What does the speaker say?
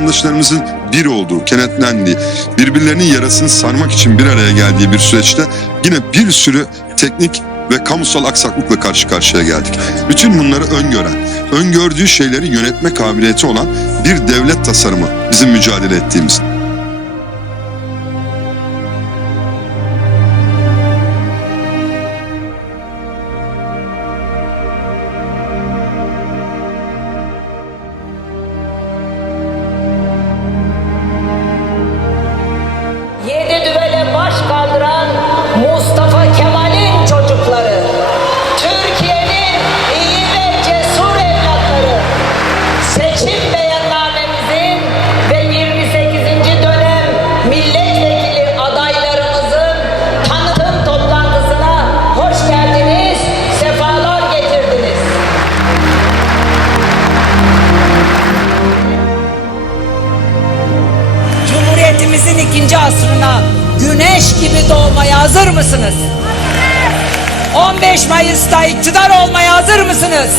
vatandaşlarımızın bir olduğu, kenetlendiği, birbirlerinin yarasını sarmak için bir araya geldiği bir süreçte yine bir sürü teknik ve kamusal aksaklıkla karşı karşıya geldik. Bütün bunları öngören, öngördüğü şeyleri yönetme kabiliyeti olan bir devlet tasarımı bizim mücadele ettiğimiz. Milletvekili adaylarımızın tanıtım toplantısına hoş geldiniz, sefalar getirdiniz. Cumhuriyetimizin ikinci asrına güneş gibi doğmaya hazır mısınız? 15 Mayıs'ta iktidar olmaya hazır mısınız?